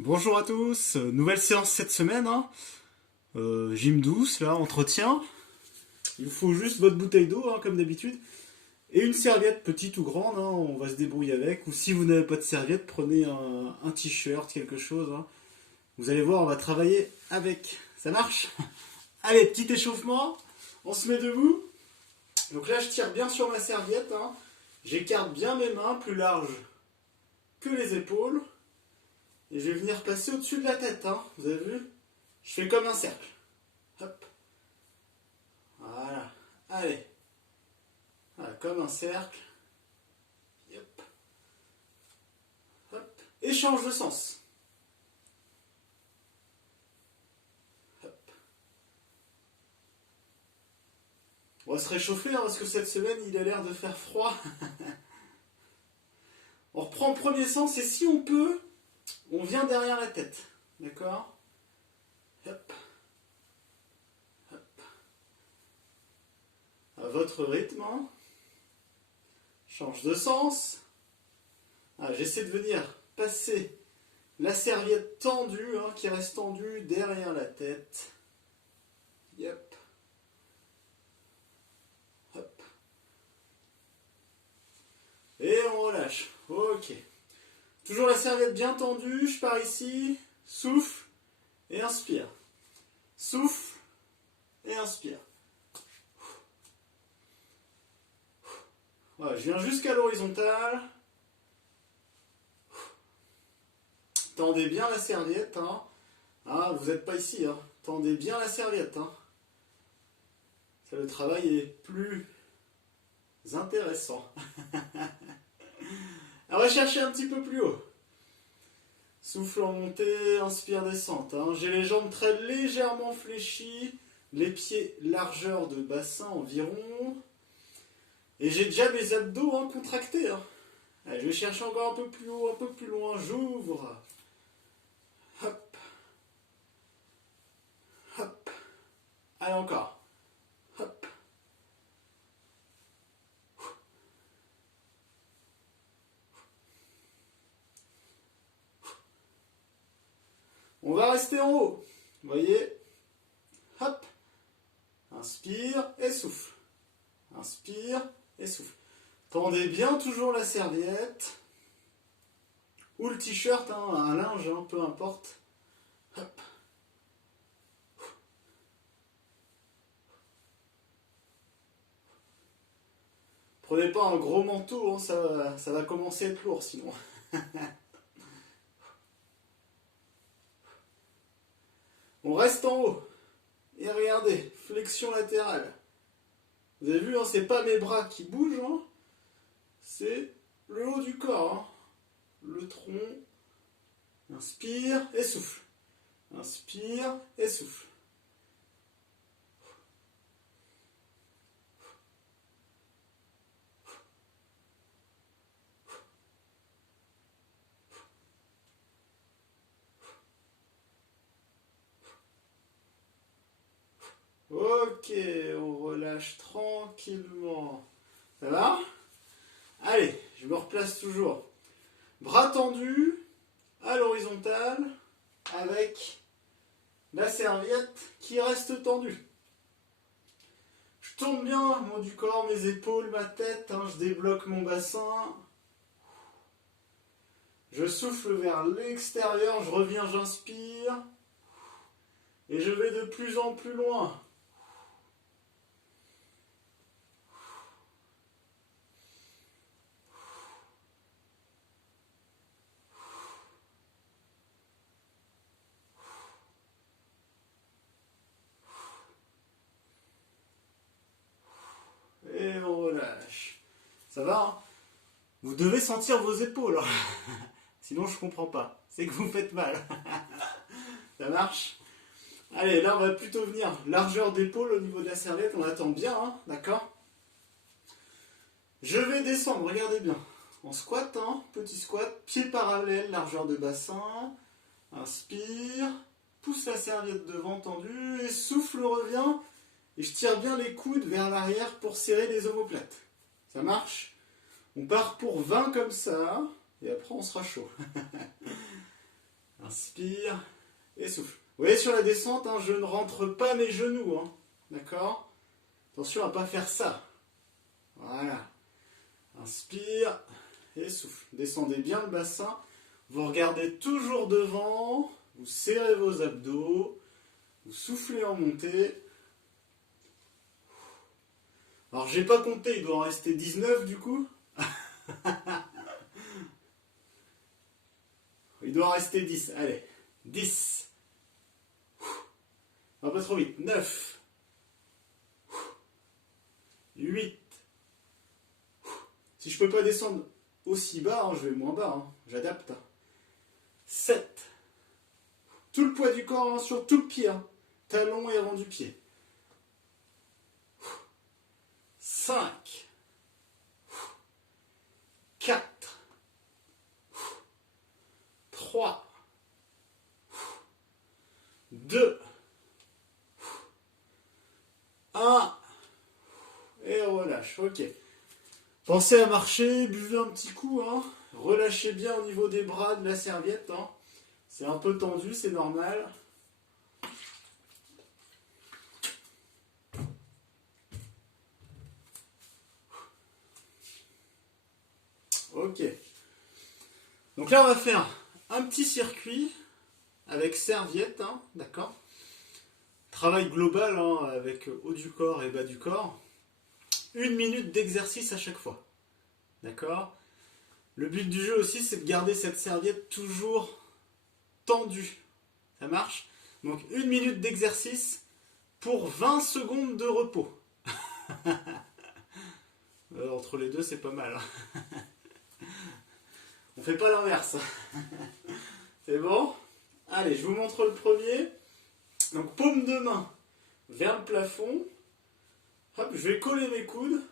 Bonjour à tous, nouvelle séance cette semaine, hein. Gym douce, là, entretien. Il vous faut juste votre bouteille d'eau, hein, comme d'habitude, et une serviette, petite ou grande, hein, on va se débrouiller avec. Ou si vous n'avez pas de serviette, prenez un t-shirt, quelque chose, hein. Vous allez voir, on va travailler avec. Ça marche? Allez, petit échauffement, on se met debout. Donc là, je tire bien sur ma serviette, hein. J'écarte bien mes mains, plus larges que les épaules. Et je vais venir passer au-dessus de la tête, hein. Vous avez vu? Je fais comme un cercle. Hop. Voilà. Allez. Voilà, comme un cercle. Hop. Hop. Et change de sens. Hop. On va se réchauffer, hein, parce que cette semaine, il a l'air de faire froid. On reprend le premier sens et si on peut, on vient derrière la tête. D'accord? Hop. Hop. À votre rythme, hein. Change de sens. Ah, j'essaie de venir passer la serviette tendue, hein, qui reste tendue derrière la tête. Yep. Hop. Et on relâche. Ok. Toujours la serviette bien tendue. Je pars ici. Souffle et inspire. Souffle et inspire. Voilà, je viens jusqu'à l'horizontale. Tendez bien la serviette, hein. Ah, vous n'êtes pas ici, hein. Tendez bien la serviette, hein. Ça, le travail est plus intéressant. On va chercher un petit peu plus haut. Souffle en montée, inspire, descente, hein. J'ai les jambes très légèrement fléchies, les pieds largeur de bassin environ. Et j'ai déjà mes abdos, hein, contractés, hein. Allez, je vais chercher encore un peu plus haut, un peu plus loin. J'ouvre. Hop. Hop. Allez, encore. Hop. On va rester en haut. Vous voyez? Hop. Inspire et souffle. Inspire et souffle. Tendez bien toujours la serviette. Ou le t-shirt, hein, un linge, hein, peu importe. Hop. Prenez pas un gros manteau, hein, ça va commencer à être lourd sinon. On reste en haut. Et regardez, flexion latérale. Vous avez vu, hein, c'est pas mes bras qui bougent, hein, c'est le haut du corps, hein. Le tronc. Inspire et souffle. Inspire et souffle. Ok, on relâche tranquillement. Ça va? Allez, je me replace toujours. Bras tendus, à l'horizontale, avec la serviette qui reste tendue. Je tourne bien le haut du corps, mes épaules, ma tête, hein, je débloque mon bassin. Je souffle vers l'extérieur, je reviens, j'inspire. Et je vais de plus en plus loin. Et on relâche. Ça va, hein? Vous devez sentir vos épaules. Sinon, je comprends pas. C'est que vous faites mal. Ça marche? Allez, là, on va plutôt venir largeur d'épaule au niveau de la serviette. On attend bien, hein, d'accord? Je vais descendre, regardez bien. En squat, hein, petit squat, pied parallèle, largeur de bassin. Inspire, pousse la serviette devant tendue et souffle, revient. Et je tire bien les coudes vers l'arrière pour serrer les omoplates. Ça marche? On part pour 20 comme ça. Et après, on sera chaud. Inspire et souffle. Vous voyez sur la descente, hein, je ne rentre pas mes genoux. Hein. D'accord? Attention à ne pas faire ça. Voilà. Inspire et souffle. Descendez bien le bassin. Vous regardez toujours devant. Vous serrez vos abdos. Vous soufflez en montée. Alors j'ai pas compté, il doit en rester 19 du coup. Il doit en rester 10. Allez. 10. Un peu trop vite. 9. 8. Si je peux pas descendre aussi bas, hein, je vais moins bas. Hein. J'adapte. 7. Tout le poids du corps hein, sur tout le pied. Hein. Talon et avant du pied. 5. 4. 3. 2. 1. Et relâche. Ok. Pensez à marcher, buvez un petit coup. Hein. Relâchez bien au niveau des bras, de la serviette. Hein. C'est un peu tendu, c'est normal. Ok. Donc là, on va faire un petit circuit avec serviette, hein, d'accord? Travail global hein, avec haut du corps et bas du corps. 1 minute d'exercice à chaque fois. D'accord? Le but du jeu aussi, c'est de garder cette serviette toujours tendue. Ça marche? Donc 1 minute d'exercice pour 20 secondes de repos. Entre les deux, c'est pas mal. On fait pas l'inverse. C'est bon? Allez, je vous montre le premier. Donc paume de main vers le plafond. Hop, je vais coller mes coudes.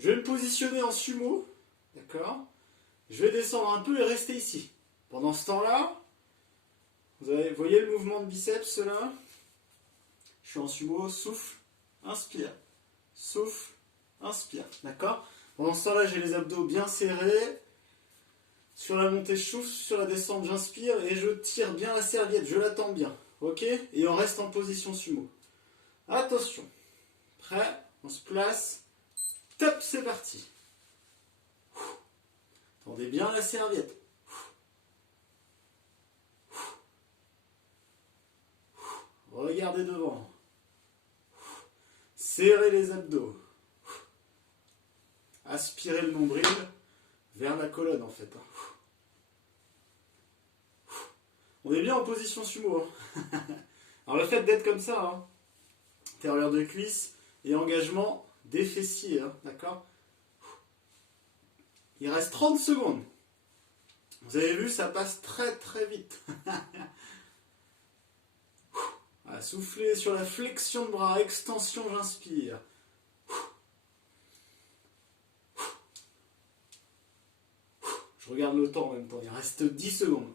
Je vais me positionner en sumo. D'accord? Je vais descendre un peu et rester ici. Pendant ce temps-là, vous voyez le mouvement de biceps là? Je suis en sumo, souffle, inspire. Souffle, inspire. D'accord? Pendant ce temps-là, j'ai les abdos bien serrés. Sur la montée, je souffle. Sur la descente, j'inspire. Et je tire bien la serviette. Je la tends bien. Ok? Et on reste en position sumo. Attention. Prêt? On se place. Top, c'est parti. Tendez bien la serviette. Regardez devant. Serrez les abdos. Aspirez le nombril vers la colonne en fait. On est bien en position sumo. Alors le fait d'être comme ça, hein, intérieur de cuisse et engagement des fessiers, hein, d'accord? Il reste 30 secondes. Vous avez vu, ça passe très très vite. Voilà, soufflez sur la flexion de bras, extension, j'inspire. Je regarde le temps en même temps, il reste 10 secondes.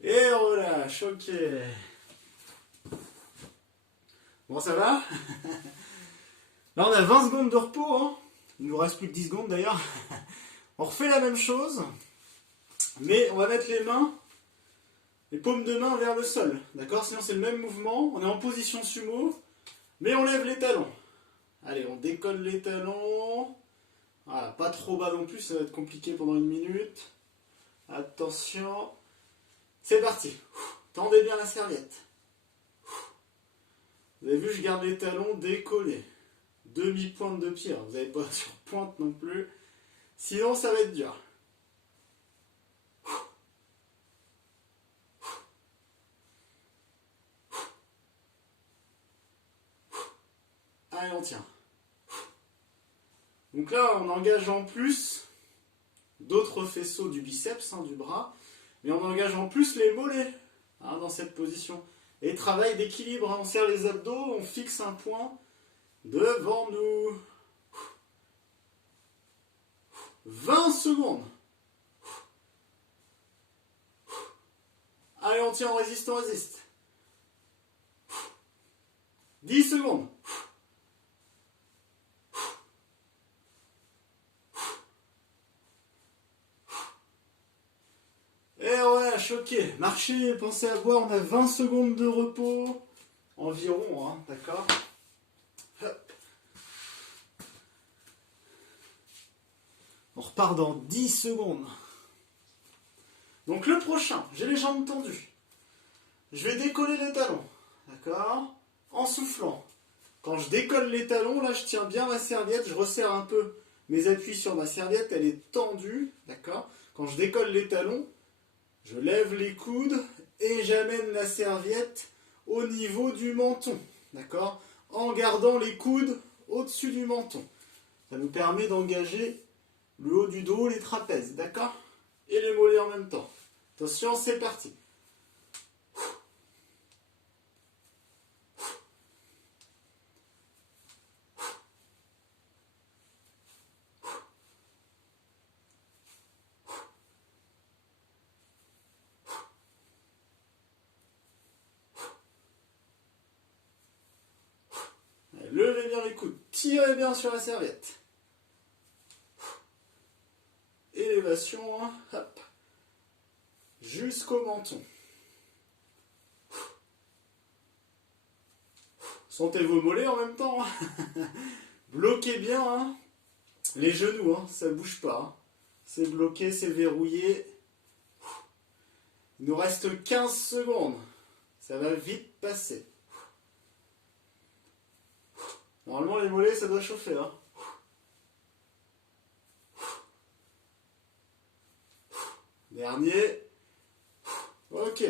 Et relâche, ok. Bon, ça va? Là, on a 20 secondes de repos. Hein. Il nous reste plus que 10 secondes d'ailleurs. On refait la même chose. Mais on va mettre les paumes de main vers le sol. D'accord? Sinon, c'est le même mouvement. On est en position sumo. Mais on lève les talons. Allez, on décolle les talons. Voilà, pas trop bas non plus. Ça va être compliqué pendant 1 minute. Attention. C'est parti. Tendez bien la serviette. Vous avez vu, je garde les talons décollés. Demi-pointe de pied. Vous n'avez pas sur pointe non plus. Sinon, ça va être dur. Allez, on tient. Donc là, on engage en plus d'autres faisceaux du biceps, hein, du bras. Mais on engage en plus les mollets hein, dans cette position. Et travail d'équilibre. Hein. On serre les abdos, on fixe un point devant nous. 20 secondes. Allez, on tient, on résiste, on résiste. 10 secondes. relâche, ok. Marchez, pensez à boire, on a 20 secondes de repos. Environ, hein, d'accord. Hop. On repart dans 10 secondes. Donc le prochain, j'ai les jambes tendues. Je vais décoller les talons, d'accord, en soufflant. Quand je décolle les talons, là je tiens bien ma serviette, je resserre un peu mes appuis sur ma serviette, elle est tendue, d'accord. Quand je décolle les talons, je lève les coudes et j'amène la serviette au niveau du menton, d'accord, en gardant les coudes au-dessus du menton. Ça nous permet d'engager le haut du dos, les trapèzes, d'accord, et les mollets en même temps. Attention, c'est parti. Levez bien les coudes, tirez bien sur la serviette. Élévation, hop, jusqu'au menton. Sentez vos mollets en même temps. Bloquez bien, hein. Les genoux, hein, ça ne bouge pas. Hein. C'est bloqué, c'est verrouillé. Il nous reste 15 secondes. Ça va vite passer. Normalement, les mollets, ça doit chauffer. Hein. Dernier. Ok.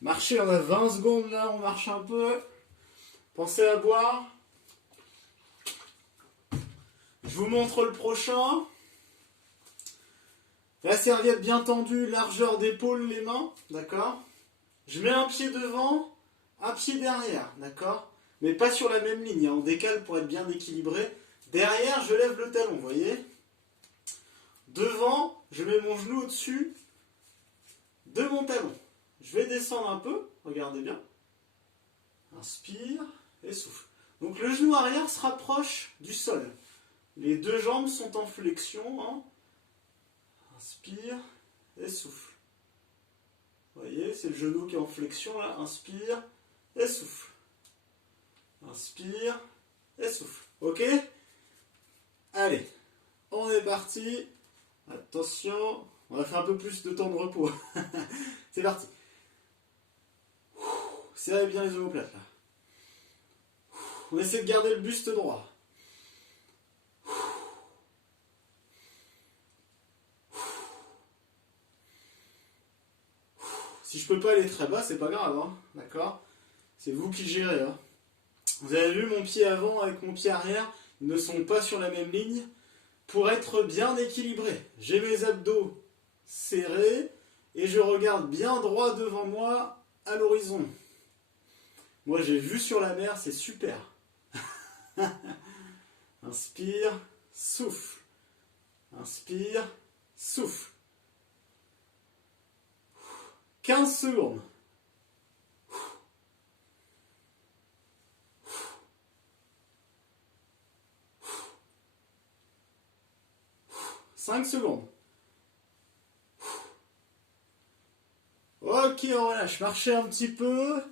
Marchez, on a 20 secondes là, on marche un peu. Pensez à boire. Je vous montre le prochain. La serviette bien tendue, largeur d'épaule, les mains, d'accord. Je mets un pied devant, un pied derrière, d'accord. Mais pas sur la même ligne, hein. On décale pour être bien équilibré. Derrière, je lève le talon, vous voyez. Devant, je mets mon genou au-dessus de mon talon. Je vais descendre un peu, regardez bien. Inspire et souffle. Donc le genou arrière se rapproche du sol. Les deux jambes sont en flexion. Hein. Inspire et souffle. Vous voyez, c'est le genou qui est en flexion là. Inspire et souffle. Inspire et souffle. Ok? Allez, on est parti. Attention, on va faire un peu plus de temps de repos. C'est parti. Serrez bien les omoplates là. On essaie de garder le buste droit. Si je peux pas aller très bas, c'est pas grave, hein, d'accord? C'est vous qui gérez. Hein. Vous avez vu mon pied avant avec mon pied arrière, ils ne sont pas sur la même ligne. Pour être bien équilibré, j'ai mes abdos serrés et je regarde bien droit devant moi à l'horizon. Moi j'ai vu sur la mer, c'est super. Inspire, souffle. Inspire, souffle. 15 secondes. 5 secondes. Ok, on relâche. Marchez un petit peu.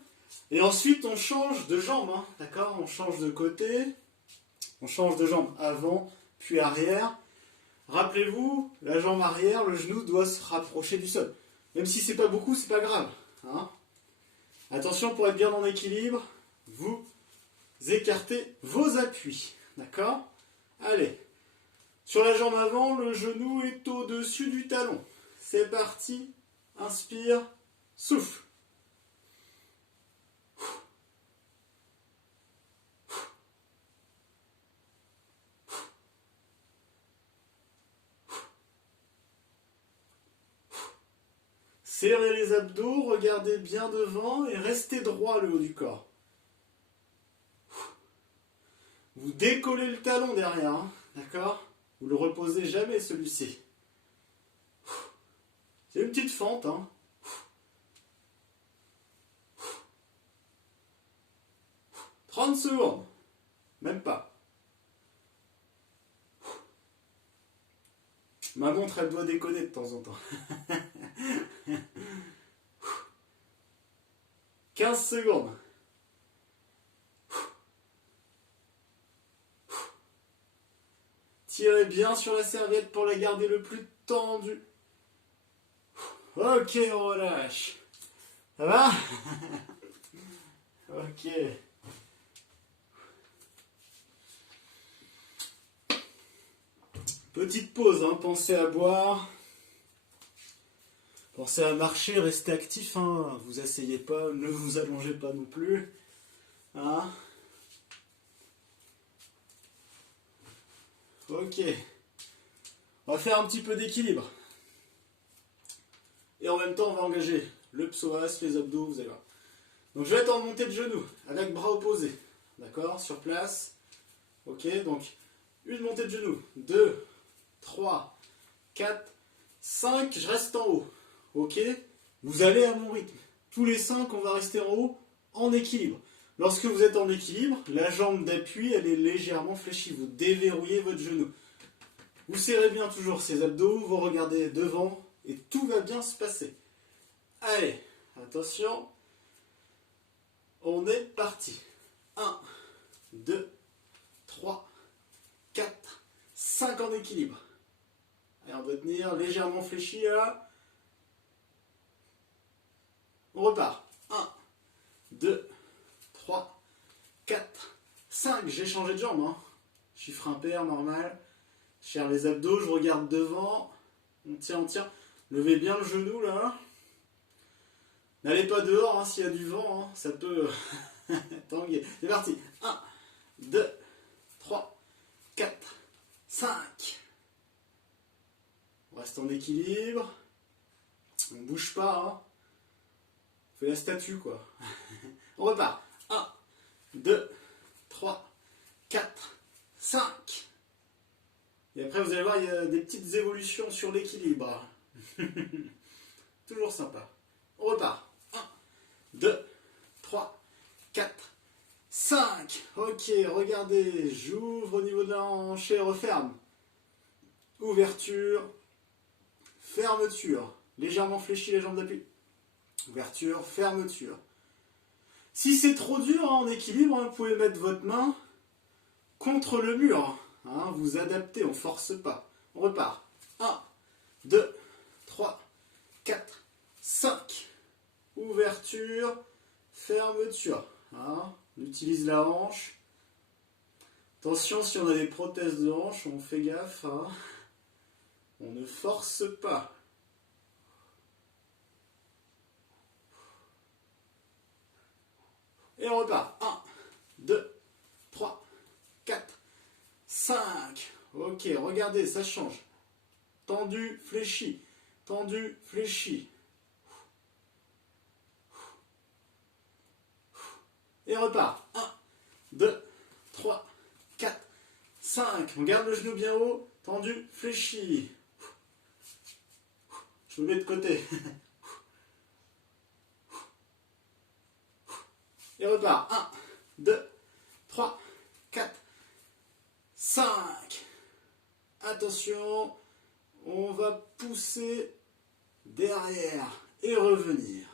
Et ensuite, on change de jambe. Hein, d'accord? On change de côté. On change de jambe avant, puis arrière. Rappelez-vous, la jambe arrière, le genou doit se rapprocher du sol. Même si c'est pas beaucoup, c'est pas grave. Hein. Attention, pour être bien en équilibre, vous écartez vos appuis. D'accord? Allez. Sur la jambe avant, le genou est au-dessus du talon. C'est parti. Inspire, souffle. Serrez les abdos, regardez bien devant et restez droit le haut du corps. Vous décollez le talon derrière, hein, d'accord? Vous ne le reposez jamais celui-ci. C'est une petite fente, hein. 30 secondes. Même pas. Ma montre, elle doit déconner de temps en temps. 15 secondes. Tirez bien sur la serviette pour la garder le plus tendue. Ok, on relâche. Ça va? Ok. Petite pause, hein. Pensez à boire. Pensez à marcher, restez actif. Hein. Vous asseyez pas, ne vous allongez pas non plus. Hein. Ok. On va faire un petit peu d'équilibre. Et en même temps, on va engager le psoas, les abdos, vous allez voir. Donc je vais être en montée de genoux, avec bras opposés. D'accord? Sur place. Ok, donc une montée de genoux. 2, 3, 4, 5, je reste en haut. Ok? Vous allez à mon rythme. Tous les 5, on va rester en haut, en équilibre. Lorsque vous êtes en équilibre, la jambe d'appui, elle est légèrement fléchie. Vous déverrouillez votre genou. Vous serrez bien toujours ces abdos, vous regardez devant, et tout va bien se passer. Allez, attention. On est parti. 1, 2, 3, 4, 5 en équilibre. Allez, on doit tenir légèrement fléchi là. On repart. 1, 2, 3, 4, 5. J'ai changé de jambe. Hein. Chiffre impair, normal. Je serre les abdos, je regarde devant. On tient, on tient. Levez bien le genou là. N'allez pas dehors hein, s'il y a du vent. Hein. Ça peut tanguer. C'est parti. 1, 2, 3, 4, 5. On reste en équilibre. On ne bouge pas. Hein. On fait la statue quoi. On repart. 1, 2, 3, 4, 5. Et après vous allez voir, il y a des petites évolutions sur l'équilibre. Toujours sympa. On repart. 1, 2, 3, 4, 5. Ok, regardez. J'ouvre au niveau de la hanche et referme. Ouverture. Fermeture. Légèrement fléchi les jambes d'appui. Ouverture, fermeture. Si c'est trop dur hein, en équilibre, hein, vous pouvez mettre votre main contre le mur. Hein, vous adaptez, on ne force pas. On repart. 1, 2, 3, 4, 5. Ouverture, fermeture. Hein, on utilise la hanche. Attention, si on a des prothèses de hanche, on fait gaffe. Hein. On ne force pas. Et on repart. 1, 2, 3, 4, 5. Ok, regardez, ça change. Tendu, fléchi. Tendu, fléchi. Et on repart. 1, 2, 3, 4, 5. On garde le genou bien haut. Tendu, fléchi. Je me mets de côté. Et on repart. 1, 2, 3, 4, 5. Attention, on va pousser derrière et revenir.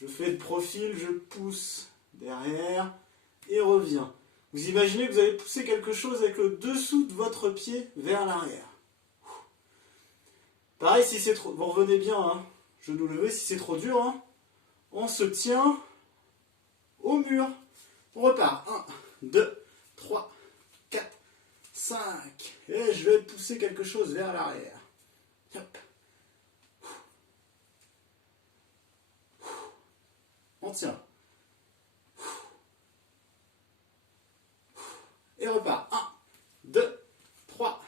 Je fais de profil, je pousse derrière et reviens. Vous imaginez que vous allez pousser quelque chose avec le dessous de votre pied vers l'arrière. Pareil, si c'est trop... Vous revenez bien, hein, genou levé, si c'est trop dur, hein, on se tient au mur. On repart. 1, 2, 3, 4, 5. Et je vais pousser quelque chose vers l'arrière. Hop. On tient. Et on repart. 1, 2, 3,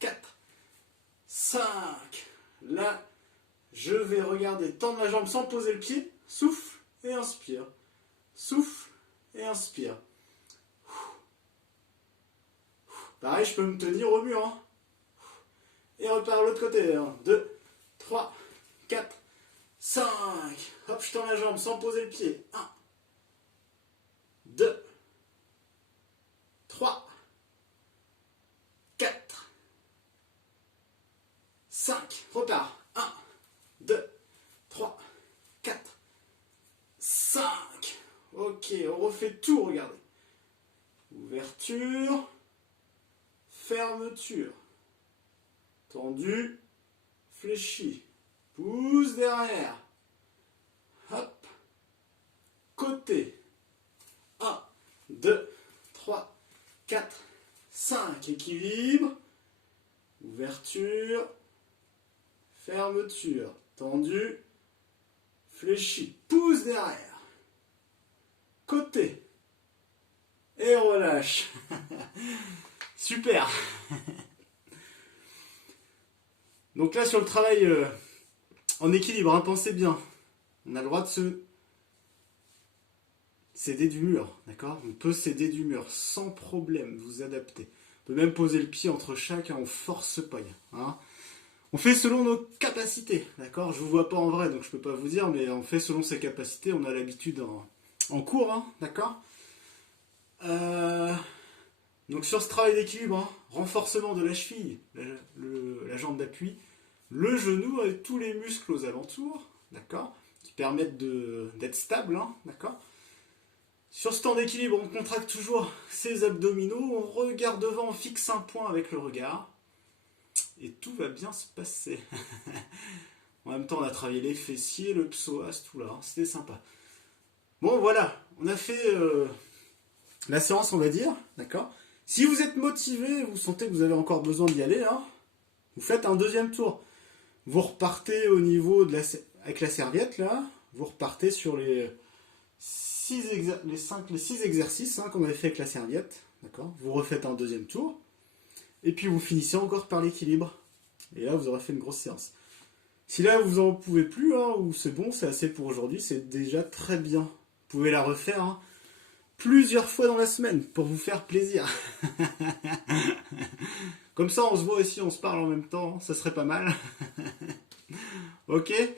4, 5. Là, je vais regarder, tendre la jambe sans poser le pied. Souffle et inspire. Souffle et inspire. Pareil, je peux me tenir au mur. Hein. Et on repart de l'autre côté. 1, 2, 3, 4, 5. Hop, je tends la jambe sans poser le pied. 1, 2, 3, 4, 5. Repart. 1, 2, 3, 4, 5. refait tout, regardez. Ouverture, fermeture, tendu, fléchi, pouce derrière, hop, côté, 1, 2, 3, 4, 5, équilibre, ouverture, fermeture, tendu, fléchi, pouce derrière, côté, et relâche. Super. Donc là, sur le travail en équilibre, hein, pensez bien, on a le droit de se céder du mur, d'accord? On peut céder du mur sans problème, vous adapter. On peut même poser le pied entre chaque, hein, on force pas. Hein. On fait selon nos capacités, d'accord? Je vous vois pas en vrai, donc je peux pas vous dire, mais on fait selon ses capacités, on a l'habitude en cours, hein, d'accord? Donc sur ce travail d'équilibre, hein, renforcement de la cheville, la jambe d'appui, le genou avec tous les muscles aux alentours, d'accord, qui permettent d'être stable, hein, d'accord. Sur ce temps d'équilibre, on contracte toujours ses abdominaux, on regarde devant, on fixe un point avec le regard, et tout va bien se passer. En même temps, on a travaillé les fessiers, le psoas, tout là, hein, c'était sympa. Bon, voilà, on a fait la séance, on va dire, d'accord. Si vous êtes motivé, vous sentez que vous avez encore besoin d'y aller, hein, vous faites un deuxième tour. Vous repartez au niveau avec la serviette, là, vous repartez sur les 6 exercices, hein, qu'on avait fait avec la serviette, d'accord. Vous refaites un deuxième tour, et puis vous finissez encore par l'équilibre. Et là, vous aurez fait une grosse séance. Si là, vous en pouvez plus, hein, ou c'est bon, c'est assez pour aujourd'hui, c'est déjà très bien. Vous pouvez la refaire, hein, plusieurs fois dans la semaine pour vous faire plaisir. Comme ça, on se voit aussi, on se parle en même temps, ça serait pas mal. Ok. Eh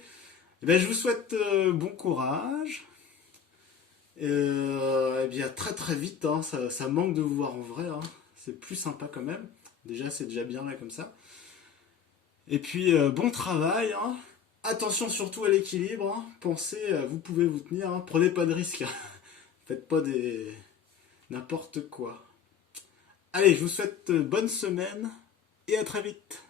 bien, je vous souhaite bon courage. Et bien, très très vite, hein, ça manque de vous voir en vrai. Hein. C'est plus sympa quand même. Déjà, c'est déjà bien là comme ça. Et puis, bon travail. Hein. Attention surtout à l'équilibre. Hein. Pensez, vous pouvez vous tenir. Hein. Prenez pas de risques. Faites pas n'importe quoi. Allez, je vous souhaite bonne semaine et à très vite.